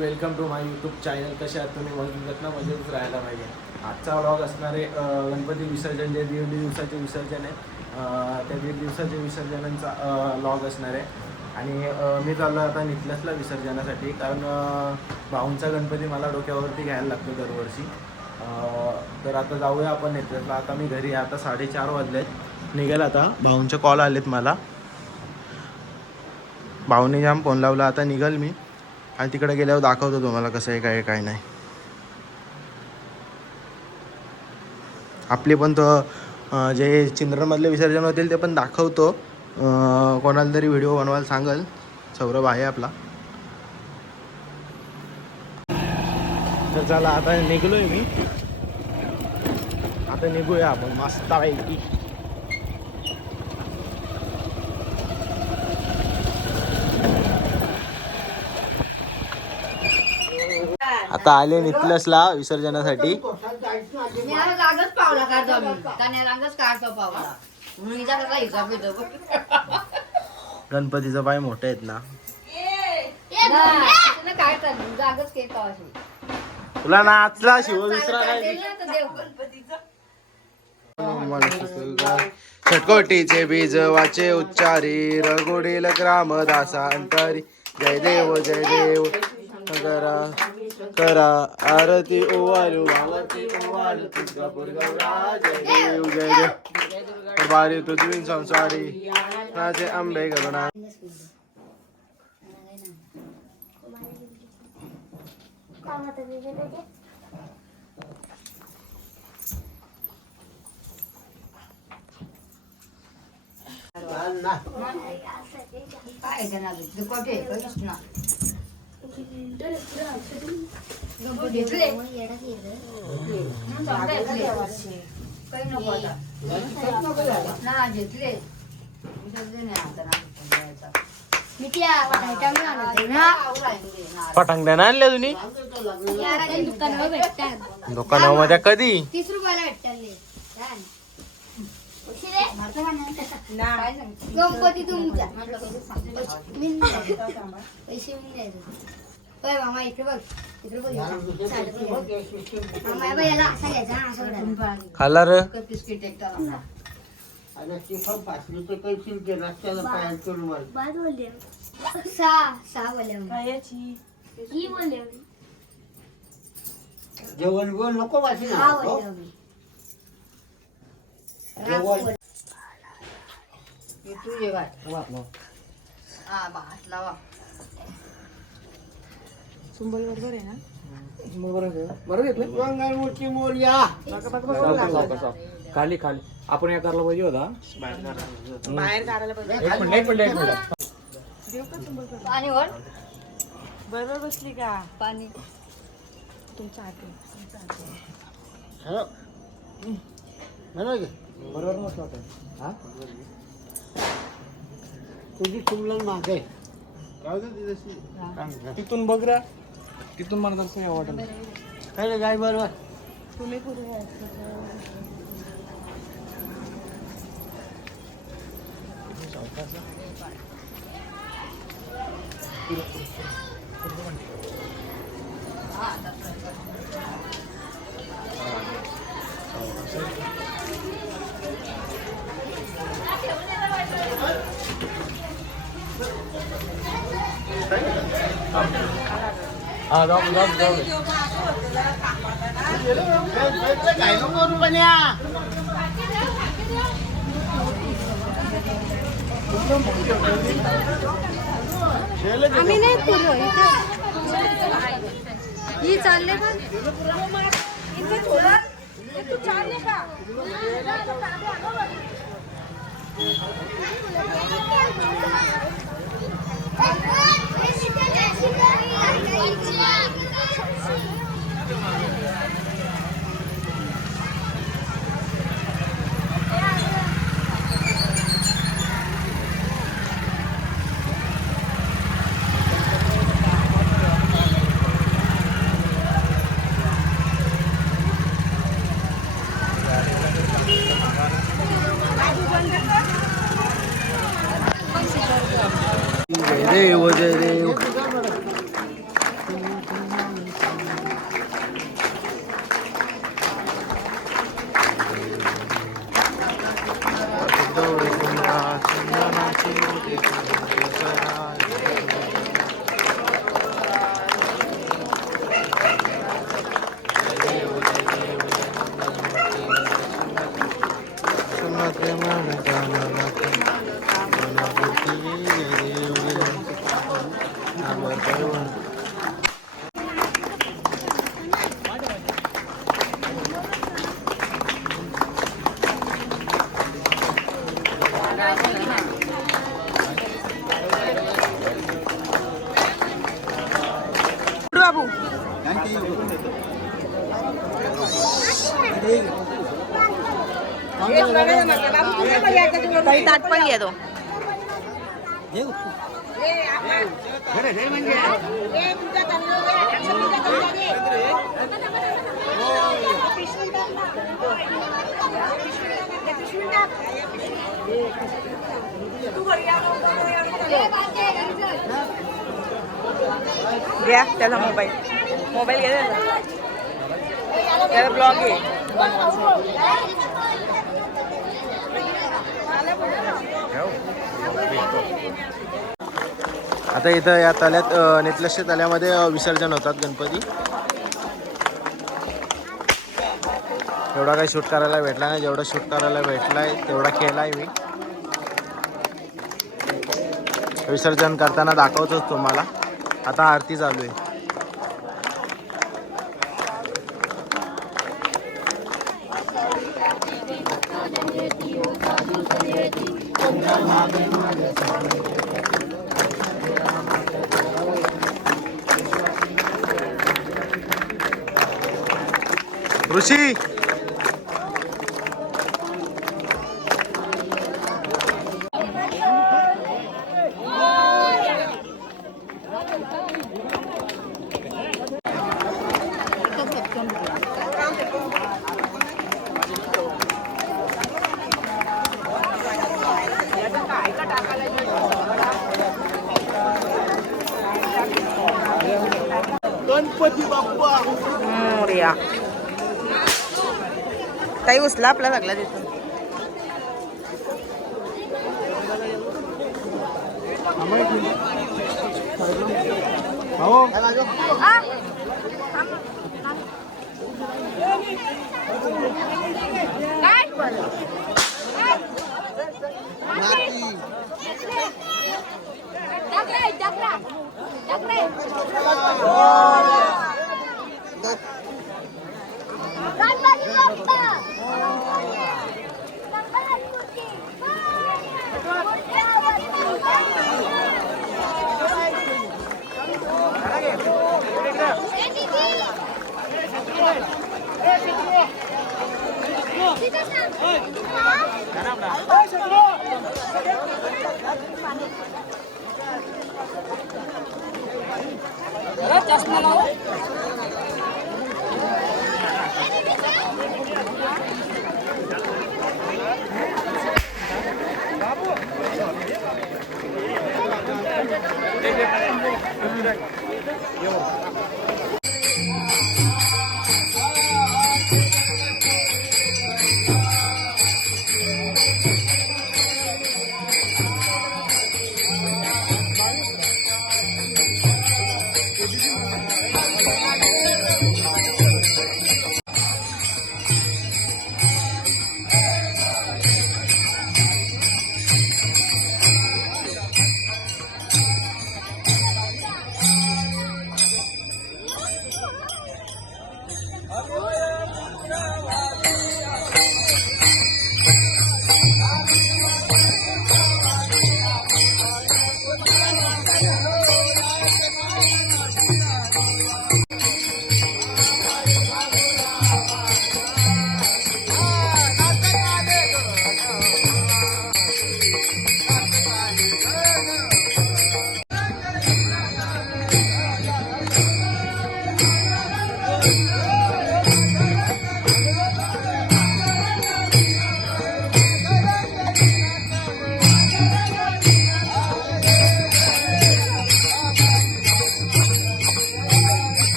Welcome to my YouTube channel. कसे आहात तुम्ही? मजेत ना? मजेतच राहायला पाहिजे. आजचा व्लॉग असणार आहे गणपती विसर्जन, जे 1.5 दिवसाचे विसर्जन आहे, त्या 1.5 दिवसाचे विसर्जनांचा व्लॉग असणार आहे. आणि मी चाललो आता निखलसला विसर्जनासाठी, कारण भाऊंचा गणपती मला डोक्यावरती घ्यायला लागतो दरवर्षी. तर आता जाऊया आपण निखलसला. आता मी घरी आता 4:30 वाजलेत, निघेल आता. भाऊंचे कॉल आलेत मला, भाऊने जाम फोन लावला. आता निघाल मी आणि तिकडे गेल्यावर दाखवतो तुम्हाला कसं आहे, काय काय नाही. आपले पण तो जे चिंद्रमधले विसर्जन होतील ते पण दाखवतो. कोणाला तरी व्हिडिओ बनवायला सांगल. सौरभ आहे आपला. तर चला आता निघलोय मी. आता निघूया आपण मस्त पैकी. आता आले निखलसला विसर्जनासाठी. गणपतीचं पाय मोठे आहेत ना. तुला नाचला शिव दुसरा काय? छटकोटीचे बीज वाचे उच्चारी, रघुडील ग्रामदासा अंतरी. जय देव जय देव करा करा आरती ओवाळू आरती ओवाळू तुळजापूर गौरा. जय देव जय देव बारी पृथ्वी संसारी नाचे आंबे गगना. पटांगड्या आणल्या तुम्ही दुकानामध्ये? कधी? 30 रुपयाला भेटले गणपती तुमचा. पैसे मामा इकडे बघ, इकडे बघ. मामा याला असा घ्यायचा, असं खाला र बिस्किट एक जेवण गोल नको वाशी बरोबर आहे ना? मंगळमूर्ती मोर्या. खाली खाली आपण या करायला पाहिजे होता. बाहेर काढायला पाहिजे. एक मिनिट पाणी वर बरोबर बसली का? पाणी तुमच्या हाती बरोबर नसलं हा तुझी तुमला मागे तिथून बघ रे, तिथून मला तसं वाटत काय गाय बरोबर. तुम्ही पुढे आम्ही नाही पुरं ही चालले पण तू चालले का? जय देव जय देव. बाबू काही ताट पण घे तो घ्या त्याचा मोबाईल मोबाईल घे त्याचा ब्लॉग घे आता इथं या तल्यात नेतलस्य तल्यामध्ये विसर्जन होतात गणपती. एवढा काही शूट करायला भेटला नाही, जेवढा शूट करायला भेटलाय तेवढा केलाय मी. विसर्जन करताना दाखवतोच तुम्हाला. आता आरती चालू आहे. ऋषी गणपती बाप्पा मोरया काही उचला आपला सगळा तिथून